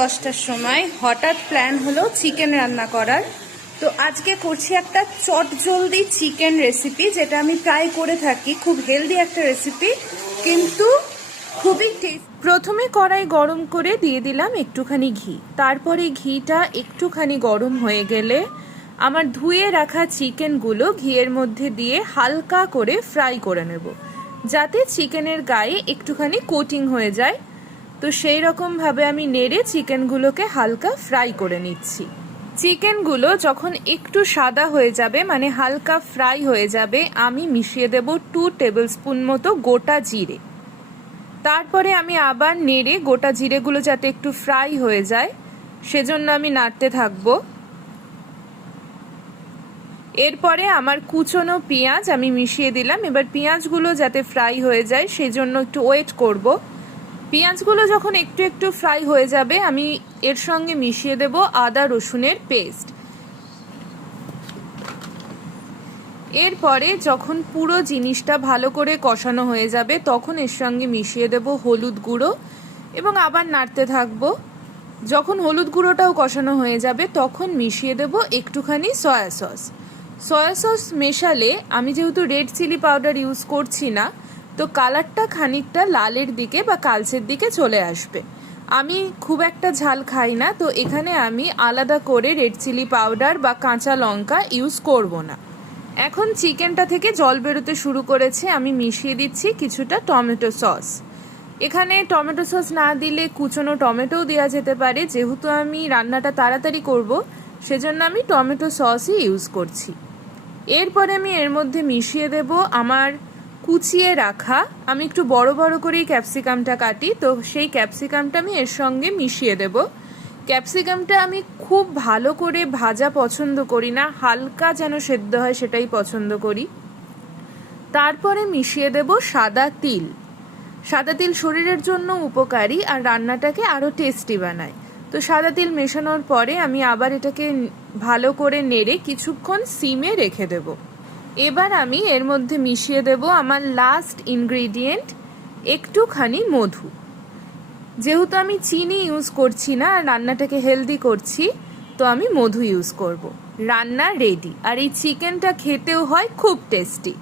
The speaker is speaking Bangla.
10টার সময় হঠাৎ প্ল্যান হলো চিকেন রান্না করার। তো আজকে করছি একটা চটজলদি চিকেন রেসিপি, যেটা আমি প্রায় করে থাকি। খুব হেলদি একটা রেসিপি, কিন্তু খুবই টেস্ট। প্রথমে কড়াই গরম করে দিয়ে দিলাম একটুখানি ঘি। তারপরে ঘিটা একটুখানি গরম হয়ে গেলে আমার ধুয়ে রাখা চিকেনগুলো ঘিয়ের মধ্যে দিয়ে হালকা করে ফ্রাই করে নেব, যাতে চিকেনের গায়ে একটুখানি কোটিং হয়ে যায়। তো সেই রকমভাবে আমি নেড়ে চিকেনগুলোকে হালকা ফ্রাই করে নিচ্ছি। চিকেনগুলো যখন একটু সাদা হয়ে যাবে, মানে হালকা ফ্রাই হয়ে যাবে, আমি মিশিয়ে দেব 2 টেবিল স্পুন মতো গোটা জিরে। তারপরে আমি আবার নেড়ে গোটা জিরেগুলো যাতে একটু ফ্রাই হয়ে যায় সেজন্য আমি নাড়তে থাকবো। এরপরে আমার কুচনো পেঁয়াজ আমি মিশিয়ে দিলাম। এবার পেঁয়াজগুলো যাতে ফ্রাই হয়ে যায় সেই জন্য একটু ওয়েট করব। পেঁয়াজগুলো যখন একটু একটু ফ্রাই হয়ে যাবে, আমি এর সঙ্গে মিশিয়ে দেব আদা রসুনের পেস্ট। এরপরে যখন পুরো জিনিসটা ভালো করে কষানো হয়ে যাবে, তখন এর সঙ্গে মিশিয়ে দেব হলুদ গুঁড়ো এবং আবার নাড়তে থাকবো। যখন হলুদ গুঁড়োটাও কষানো হয়ে যাবে, তখন মিশিয়ে দেব একটুখানি সয়া সস। সয়া সস মেশালে, আমি যেহেতু রেড চিলি পাউডার ইউজ করছি না, তো কালারটা খানিকটা লালের দিকে বা কালচের দিকে চলে আসবে। আমি খুব একটা ঝাল খাই না, তো এখানে আমি আলাদা করে রেড চিলি পাউডার বা কাঁচা লঙ্কা ইউজ করব না। এখন চিকেনটা থেকে জল বেরোতে শুরু করেছে, আমি মিশিয়ে দিচ্ছি কিছুটা টমেটো সস। এখানে টমেটো সস না দিলে কুচনো টমেটোও দেওয়া যেতে পারে। যেহেতু আমি রান্নাটা তাড়াতাড়ি করব, সেজন্য আমি টমেটো সসই ইউজ করছি। এরপরে আমি এর মধ্যে মিশিয়ে দেব আমার কুচিয়ে রাখা, আমি একটু বড় বড় করেই ক্যাপসিকামটা কাটি, তো সেই ক্যাপসিকামটা আমি এর সঙ্গে মিশিয়ে দেব। ক্যাপসিকামটা আমি খুব ভালো করে ভাজা পছন্দ করি না, হালকা যেন সেদ্ধ হয় সেটাই পছন্দ করি। তারপরে মিশিয়ে দেব সাদা তিল। সাদা তিল শরীরের জন্য উপকারী আর রান্নাটাকে আরও টেস্টি বানায়। তো সাদা তিল মেশানোর পরে আমি আবার এটাকে ভালো করে নেড়ে কিছুক্ষণ সিমে রেখে দেব। এবার আমি এর মধ্যে মিশিয়ে দেব আমার লাস্ট ইনগ্রিডিয়েন্ট, একটুখানি মধু। যেহেতু আমি চিনি ইউজ করছি না আর রান্নাটাকে হেলদি করছি, তো আমি মধু ইউজ করব। রান্না রেডি। আর এই চিকেনটা খেতেও হয় খুব টেস্টি।